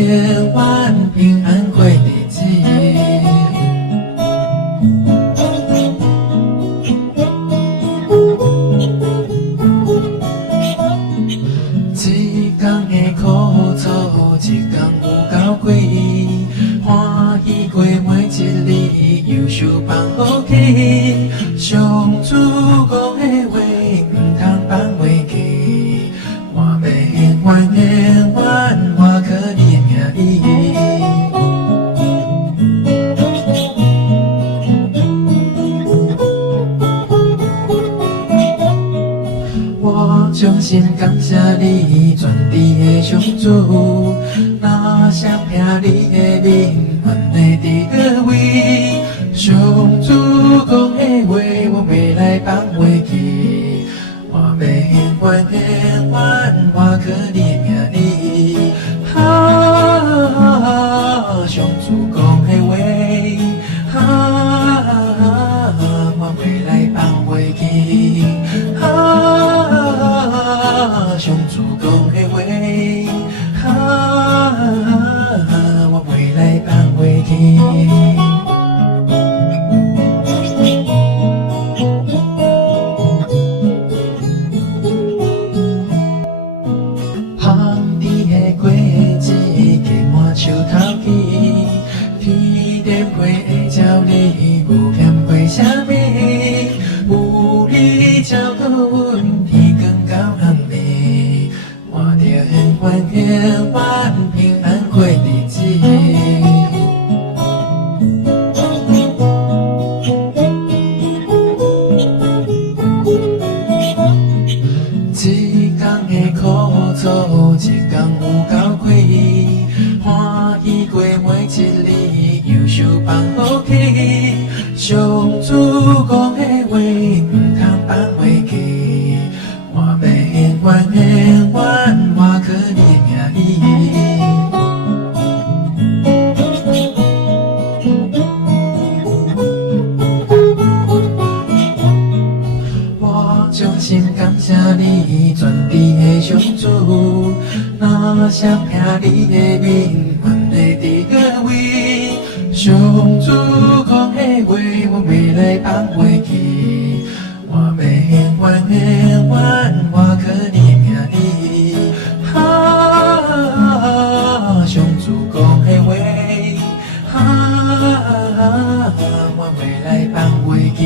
圆满平安过日子。一天的苦楚，一天有够过，欢喜过每一日，忧愁放好去。上主讲的话，唔通放袂记。我要永远我靠你的名义。我衷心感谢你，全知的上主。若想听你的名，愿会伫个位。上主讲的话，我袂来放袂记。我要永远我靠你的名义。啊，上主讲的话，啊，我袂来放袂记。啊。上主讲的话，我袂来放袂记。风甜的果子结满树头枝，天顶配会照你，无欠过啥物，有你照顾阮。我着永远平安过日子。一天的苦楚，一天有够过，欢喜过每一日，忧愁放好去。上主讲的话，唔通放袂记。我要永远我靠你的名义。我衷心感谢你，全知的上主。若想听你的名，愿会伫个位。上主讲的话，我袂来放袂记。我要永远我靠你的名义。啊，上主讲的话，我袂来放袂记。